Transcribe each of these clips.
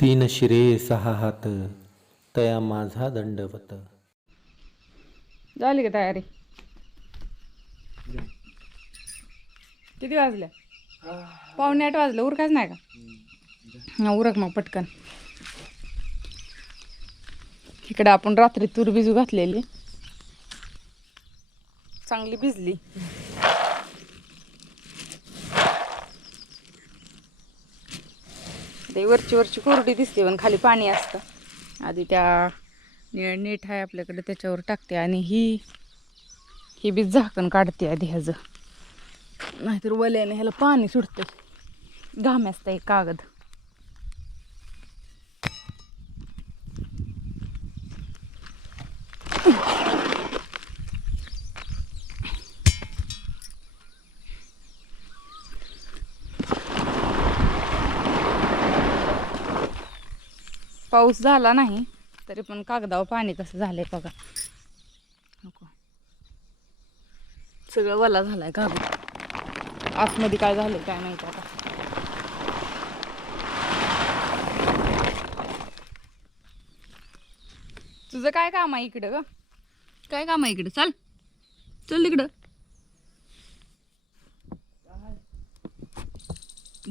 तीन शिरे सहा हात तया माझा दंडवत. झाली का तयारी? किती वाजल्या पावणे आठ वाजलं. उरकाच नाही का? हा उरक मग पटकन. इकडे आपण रात्री तूर भिजू घातलेली. चांगली भिजली. ते वरची वरची कोरडी दिसते पण खाली पाणी असतं. आधी त्या नि- नीट आहे आपल्याकडे त्याच्यावर टाकते आणि ही ही बी झाकण काढते आधी ह्याचं. नाहीतर वल्याने ह्याला पाणी सुटतं घाम असतं एक कागद. पाऊस झाला नाही तरी पण कागदावर पाणी कसं झालंय बघा. नको. सगळं वला झालाय कागद. आतमध्ये काय झालंय काय माहिती आता. तुझं काय काम आहे इकडं ग? काय काम आहे इकडं? चल. चल इकडं.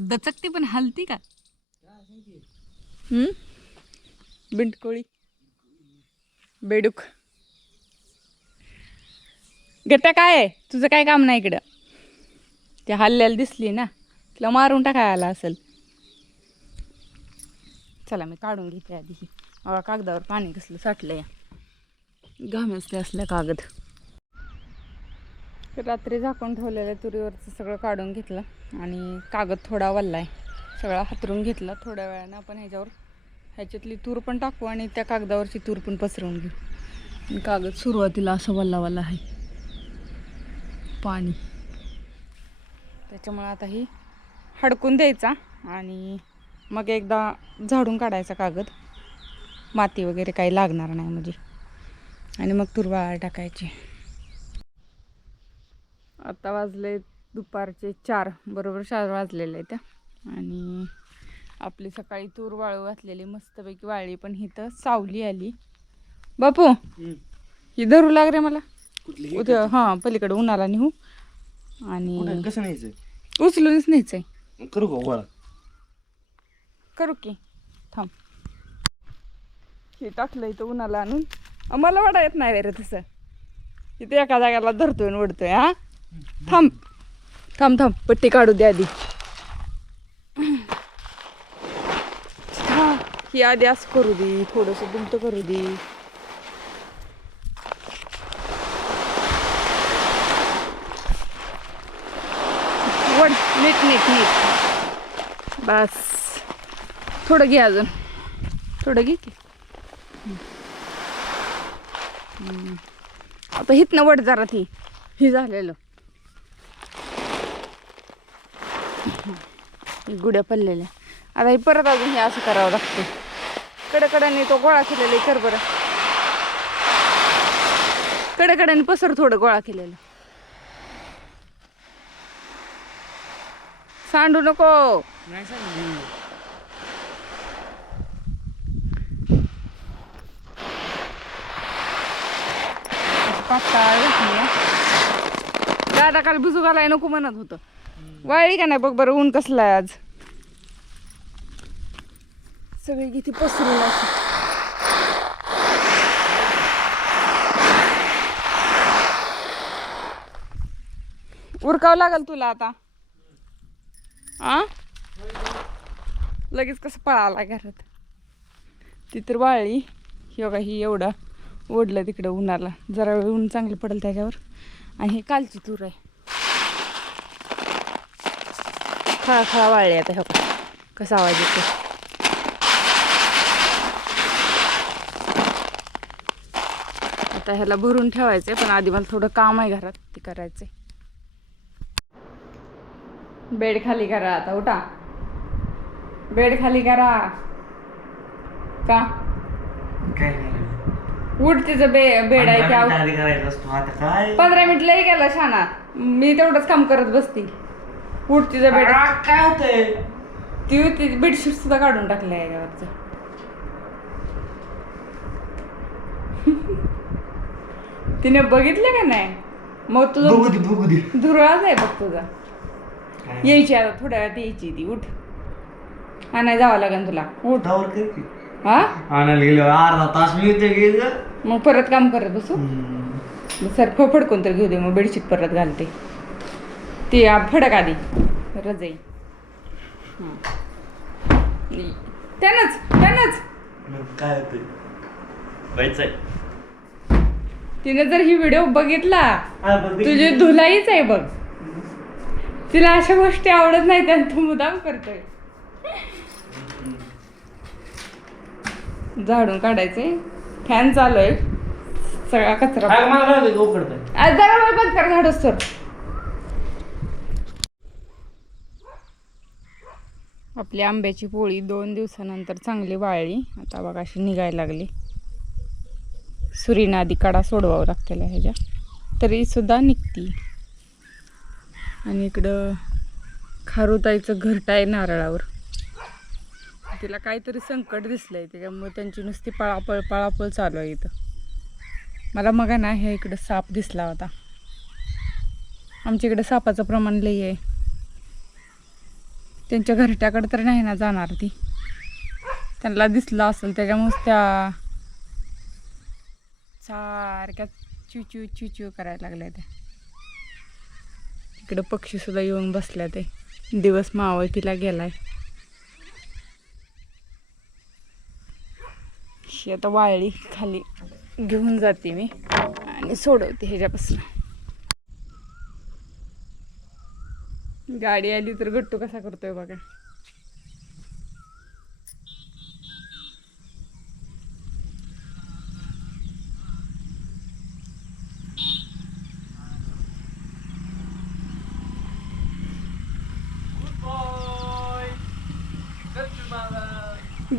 दचकते पण हलती का? हम्म? बिंटकोळी बेडूक. गट्ट्या काय आहे? तुझं काय काम नाही इकडं? ते हल्ल्याला दिसली ना तिला मारून टाकाय आला असेल. चला मी काढून घेते आधी ही. कागदावर पाणी कसलं साठलं या घाम असते असल्या कागद. रात्री झाकून ठेवलेलं तुरीवरचं सगळं काढून घेतलं आणि कागद थोडा वल्ला आहे सगळा हातरून घेतला. थोड्या वेळानं आपण ह्याच्यावर ह्याच्यातली तूर पण टाकू आणि त्या कागदावरची तूर पण पसरवून घेऊ. कागद सुरुवातीला असं वल्ला वल्ला आहे. पाणी. त्याच्यामुळे आता ही हडकून द्यायचा आणि मग एकदा झाडून काढायचा कागद. माती वगैरे काही लागणार नाही म्हणजे. आणि मग तुरवाळा टाकायची. आता वाजले दुपारचे चार. बरोबर चार वाजलेले त्या आणि आपली सकाळी तूर वाळू घातलेली मस्तपैकी वाळली पण हिथं सावली आली. बापू ही धरू लाग रे मला. उद्या हां पलीकडे उन्हाला नेऊ आणि कसं न्यायचं उचलूनच न्यायचंय. करू का करू की. थांब. हे टाकलं इथं उन्हाला आणून. मला वाटा येत नाही रे तसं. इथे एका जाग्याला धरतोय आणि ओढतोय हा? थांब. थांब थांब. पट्टी काढू दे आधी. ही आधी असं करू दे थोडंसं दुमत करू दे. वड नीट नीट नीट. बस. थोडं घे अजून. थोडं घे की. आता हितनं वड जरा ती. हे झालेलं. गुड्या पडलेल्या. आता हे परत अजून हे असं करावं लागतं. कडेकड्याने तो गोळा केलेला कर बरं. कडेकड्याने पसर थोडं गोळा केलेलं. सांडू नको. आहे. दादा काल भिजू घालाय नको म्हणत होतं. वाळली का नाही बघ बरं ऊन कसलं आहे आज? सगळी किती पसरून अशी उरकावं लागेल तुला आता? आ? लगेच कसं पळाला घरात. ती तर वाळली. ही ही एवढं ओढलं तिकडं उन्हाला. जरा वेळ ऊन चांगलं पडेल त्याच्यावर. आणि हे कालची तूर आहे. खळा खळा वाळली आता हो कसा आवाज येतो आता ह्याला भरून ठेवायचंय पण आधी मला थोडं काम आहे घरात ते करायचंय. बेड खाली करा आता उठा. बेड खाली करा. का? काय उठ तिचं बे बेड आहे त्या करायचं काय? पंधरा मिनिट लई गेला शाना. मी तेवढंच काम करत बसती. उठ तिचं बेड. काय होतंय? ती ती बेडशीट सुद्धा काढून टाकलं याच्यावरचं तिने बघितलं का नाही? मग बघू तुझं दे बघू दे. धुरळाच आहे बघ तुझा. काय? यायची आता थोड्या वेळात यायची ती. उठ. हा नाही जावं लागेल तुला. उठ. टावर कर की. हा? आणायला गेलो अर्धा तास मी इथे गेलो. मग परत काम करत बसू. मग सर फडकून तर घेऊ दे मग बेडशीट परत घालते. ती आ, फडक आधी. रजाई हां. त्यानंच त्यानंच. मग काय होतं व्हायचंय. तिने जर ही व्हिडिओ बघितला बघ. तुझी धुलाईच आहे बघ. तिला अशा गोष्टी आवडत नाही आणि तू मुदाम करतोय. झाडून काढायचे. फॅन चालू आहे. सगळा कचरा. जरा वेळ बंद कर झाडच तर आपली आंब्याची पोळी दोन दिवसानंतर चांगली वाळली. आता बघा अशी निघायला लागली. सुरीनं आधी कडा सोडवावं लागतेला ह्याच्या. तरीसुद्धा निघती. आणि इकडं खारुताईचं घरट आहे नारळावर. तिला काहीतरी संकट दिसलंय त्याच्यामुळे त्यांची नुसती पळापळ पळापळ चालू आहे इथं. मला मग ना ह्या इकडं साप दिसला होता. आमच्या इकडं सापाचं प्रमाण लई आहे. त्यांच्या घरट्याकडे तर नाही ना जाणार ती. त्यांना दिसलं असेल त्याच्यामुळेच त्या सारख्या चुचू चुचू करायला लागल्या त्या. इकडं पक्षी सुद्धा येऊन बसल्या ते. दिवस मावळतीला गेलाय. ही आता वाळली खाली घेऊन जाते मी आणि सोडवते ह्याच्यापासून. गाडी आली तर गट्टू कसा करतोय बघा.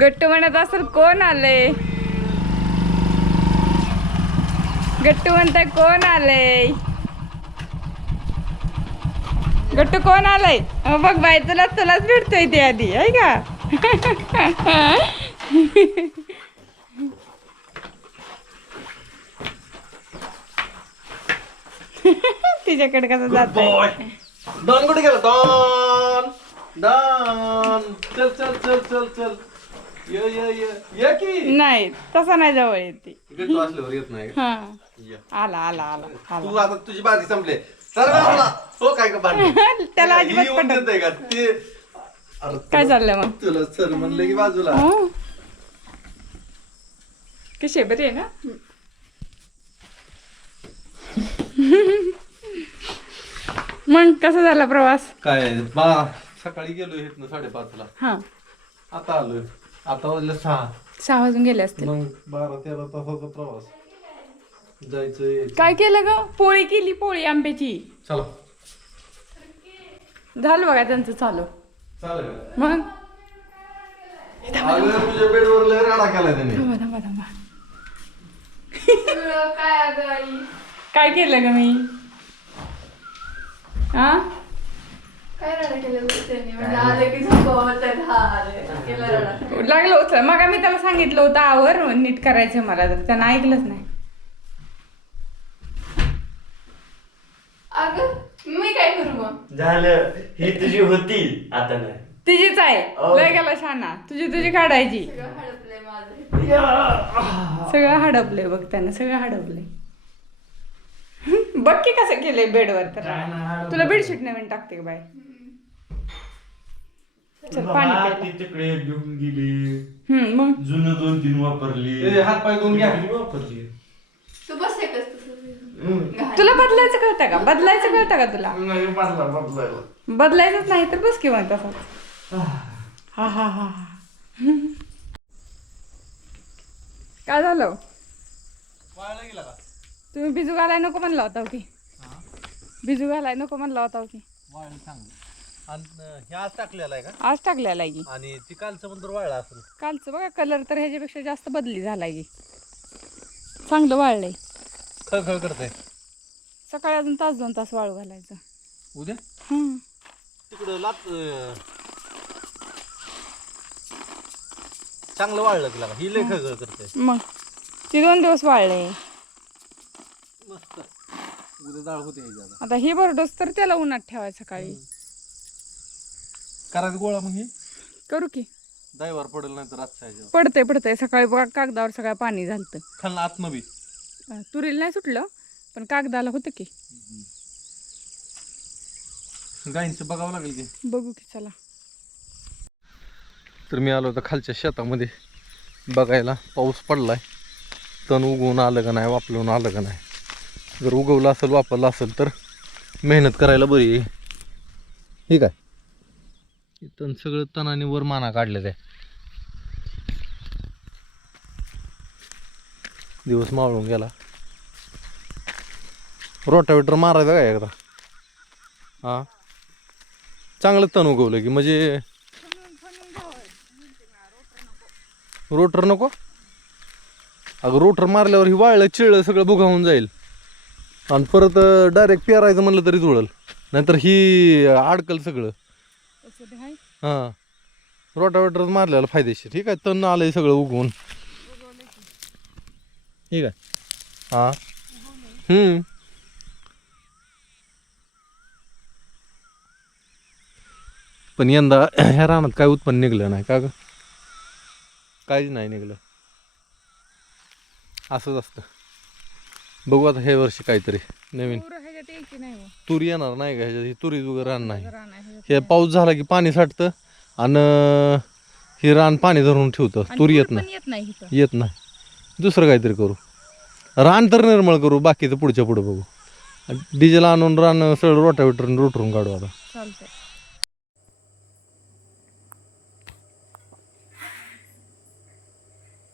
गट्टू म्हणत असेल कोण आलंय गट्टू म्हणताय कोण आलंय गट्टू कोण आलंय? बघ बाई तुला तुलाच भेटतोय ते आधी आहे का? तिच्याकडे कसं जात डॉन कुठे गेला? Don Don. चल चल चल चल चल. ये ये ये. ये की? नाही तसा नाही जवळ येते इकडे तू असल्यावर येत नाही. हा. ये. आला आला आला तू आला आता तुझी बाजी संपले. हो काय का बाजी त्याला ही अजिबात येऊन पटत देतंय का? ते अरे काय चाललंय मग? तुला सर म्हणलं की बाजूला. हो. कशी आहे? बरी आहे ना? मग कसा झाला प्रवास? काय बा सकाळी गेलो इथनं साडेपाचला. हा. आता आलोय. आता वाजले सहा. सहा वाजून गेले असतील. मग बारा तेरा तासाचा प्रवास. जायचं यायचं काय केलं ग? पोळी केली पोळी आंब्याची. चला. झालं बघा त्यांचं चालू. चालेल. मग? अगं तुझ्या बेडवर लय राडा केलाय त्याने. थांबा थांबा थांबा. काय केलं ग मी? हा काय रडा केलं होतं त्यांनी? म्हणजे आलं की झोपावं तर हा आलं केलं लागलं होतं. मग मी त्याला सांगितलं होतं आवर नीट करायचं मला. तर त्यानं ऐकलंच नाही. अगं मी काय करू मग? झालं. ही तुझी होती आता नाही. तिचीच आहे. अहो. लय गेला शाना तुझी तुझी काढायची. सगळं हडपलंय माझं. सगळं हडपलंय बघ त्यानं सगळं हडपलंय. बघ की कसं केलंय बेडवर तर. हडपलं. तुला बेडशीट नवीन टाकते का बाय चल पाणी बाबा, प्यायला. ती तिकडे घेऊन गेली. हम्म मग? जुनं दोन तीन वापरली. ए, हात पाय धुवून घ्या. किती वापरली? तू बस एकच तसं हम्म. घाण. तुला बदलायचं कळतं का? बदलायचं कळतं का तुला? नाही, बदला, बदलायला. बदलायचंच नाही तर बस किंवा तसं. हा हा हा हा. काय झालं? तुम्ही बिजू घालाय नको म्हणला होता हो. की बिजू घालाय नको म्हणला होता की. हे आज टाकलेला आहे का? आज टाकलेला आहे की. आणि ती कालचं तर वाळला असेल. कालचं बघा कलर तर ह्याच्यापेक्षा जास्त बदली झालाय की. चांगलं वाळलंय. खळखळ करते सकाळी अजून तास दोन तास वाळू घालायचं. उद्या? हं. तिकडं लात चांगलं वाळलं की लागा ही लेख करते मग ती दोन दिवस वाळले मस्त. उद्या डाळ होते आता ही भरडोस तर त्याला उन्हात ठेवायचं सकाळी. करायचं गोळा मग ही? करू की. दैवार पडेल नाही तर रातच्या ह्याच्यावर. पडतंय पडतंय. सकाळी बघा कागदावर सगळं पाणी झालतं. खालनं आत्मबी अं, तुरीला नाही सुटलं पण कागदाला होतं की. गायींचं बघावं लागेल की. बघू की चला. तर मी आलो होतो खालच्या शेतामध्ये. बघायला पाऊस पडलाय. तण उगवून आलं का नाही वापरून आलं का नाही. जर उगवलं असेल वापरलं असेल तर मेहनत करायला बरी आहे. ठीक आहे इथं तण सगळं तणाने वर माना काढले आहे दिवस मावळून गेला. रोटावेटर मारायचा काय एकदा? हां? चांगलं तण उगवलं की म्हणजे रोटर नको? अगं रोटर मारल्यावर ही वाळलं चिळलं सगळं बुगावून जाईल. आणि परत डायरेक्ट पेरायचं म्हणलं तरी जुळल. नाहीतर ही अडकल सगळं. हां. रोटावेटर मारल्याला फायदेशीर. ठीक आहे तण आलंय सगळं उगवून. ठीक आहे. हां. हम्म. पण यंदा ह्या रानात काय उत्पन्न निघलं नाही का ग? काहीच नाही निघलं. असंच असतं. बघू आता हे वर्षी काहीतरी नवीन. नाही? हो. तुरी येणार नाही का ह्याच्यात? ही तुरी वगैरे रान नाही. रान आहे ह्याच्यात. हे पाऊस झाला की पाणी साठतं आणि हे रान पाणी धरून ठेवतं. आणि तुरी पूर येत पण नाही. येत नाही इथं. येत नाही. दुसरं काहीतरी करू. रान तर निर्मळ करू बाकीचं पुढच्या पुढं बघू. डिझेल आणून रान सगळं रोटावेटर रोटरून काढू आता. चालतंय.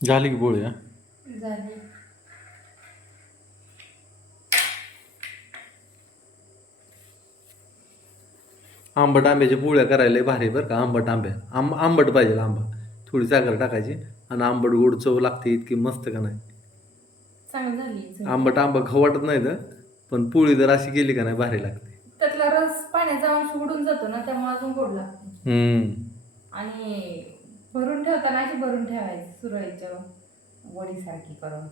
झाली की पोळी हा? झाली. आंबट आंब्याच्या पोळ्या करायला भारी बरं का आंबट आंब्या आंब आंबट पाहिजे आंबा. थोडी साखर टाकायची आणि आंबट गोड चव लागते इतकी मस्त का नाही. आंबट आंबा खाऊ वाटत नाही तर पण पोळी जर अशी गेली का नाही भारी लागते. त्यातला रस पाण्याचा अंश उडून जातो ना त्यामुळे अजून गोड लागते. हम्म. आणि भरून ठेवताना अशी भरून ठेवायची सुरळीच्या वडीसारखी करून.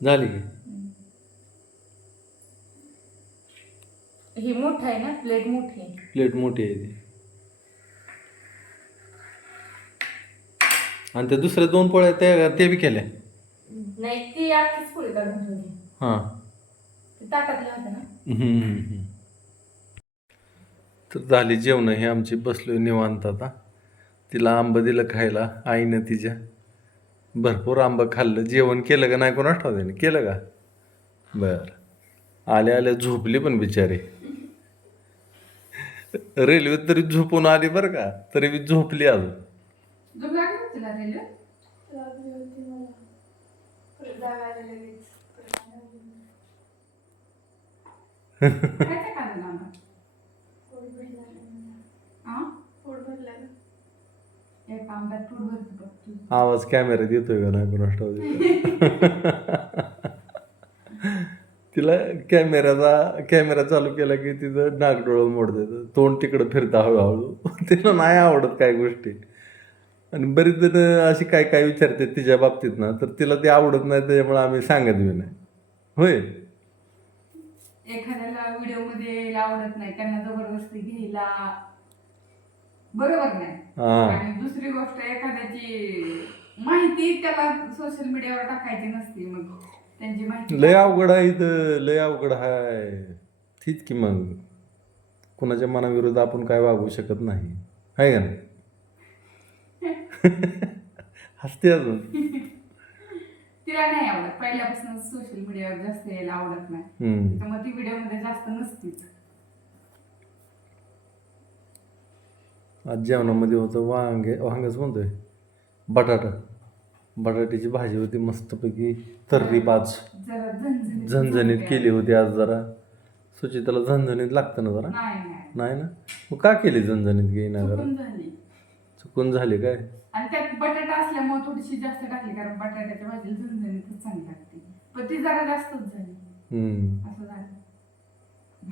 झाली ही मोठं आहे ना? प्लेट मोठी आहे. प्लेट मोठी आहे ती. आणि त्या दुसऱ्या दोन पोळ्या त्या ते बी केल्या. नाही ती आखीच पोळी काढून ठेवली. हां. ती ताटातल्या होत्या ना? हम्म. तर झाली जेवण हे आमची बसलो निवांत आता. तिला आंबं दिलं खायला आईनं तिच्या. भरपूर आंबं खाल्लं. जेवण केलं का नाही कोण आठवते केलं का? बर. आल्या आल्या झोपली पण बिचारी. रेल्वेत तरी झोपून आली बरं का? तरी बी झोपली अजून. झोप लागली तुला रेल्वे? एक भरतं बघ तू. आवाज कॅमेऱ्यात येतोय का नाही? कोण तिला कॅमेऱ्याचा कॅमेरा चालू केला की तिचं नागडोळं मोड देतं तोंड तिकडं फिरतं हळूहळू. तिला नाही आवडत काय गोष्टी. आणि बरीच जण अशी काय काय विचारते तिच्या बाबतीत ना तर तिला ते आवडत नाही त्याच्यामुळे आम्ही सांगत बी नाही. होय? एखाद्याला व्हिडिओमध्ये आवडत नाही त्यांना जबरदस्ती घ्यायला बरोबर नाही. हां. आणि दुसरी गोष्ट एखाद्याची माहिती त्याला सोशल मीडियावर टाकायची नसते मग. त्यांची माहिती लय अवघड आहे इथं लय अवघड आहे तीच की मग? कुणाच्या मनाविरुद्ध आपण काय वागू शकत नाही. आहे का नाही? हसते अजून. तिला नाही आवडत. पहिल्यापासून सोशल मीडियावर जास्त यायला आवडत नाही. हम्म. त्यामुळे ती व्हिडिओमध्ये जास्त नसतीच. आज जेवणामध्ये होतं वांगे वांगच म्हणतोय. बटाटा. बटाट्याची भाजी होती मस्तपैकी तर्री बाज जरा झणझणीत झणझणीत केली होती. आज जरा. सुचिताला झणझणीत लागतं ना जरा? नाही नाही. नाही ना? मग का केली झणझणीत घेईना जरा? चुकून झाली. चुकून झाली काय? आणि त्यात बटाटा असल्यामुळे थोडीशी जास्त टाकली कारण बटाट्याच्या भाजीला झणझणीतच चांगली लागते. पण ती जरा जास्तच झाली. हम्म. असं झालं.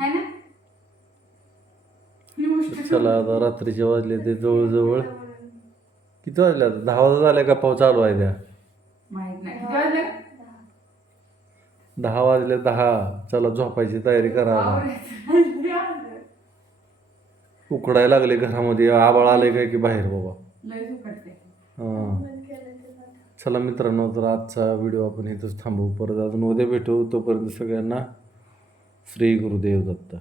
है ना चला आता रात्रीचे वाजले ते जवळजवळ. किती वाजले आता? दहा वाजता झाले का पाव चालू आहे त्या? माहीत नाही. किती वाजले? दहा वाजले दहा. चला झोपायची तयारी करा उकडायला लागले घरामध्ये. आबाळ आले काय की बाहेर बाबा? लय सुकटते. हां. चला मित्रांनो तर आजचा व्हिडिओ आपण इथंच थांबवू. परत अजून उद्या भेटू. तोपर्यंत सगळ्यांना श्री गुरुदेव दत्त.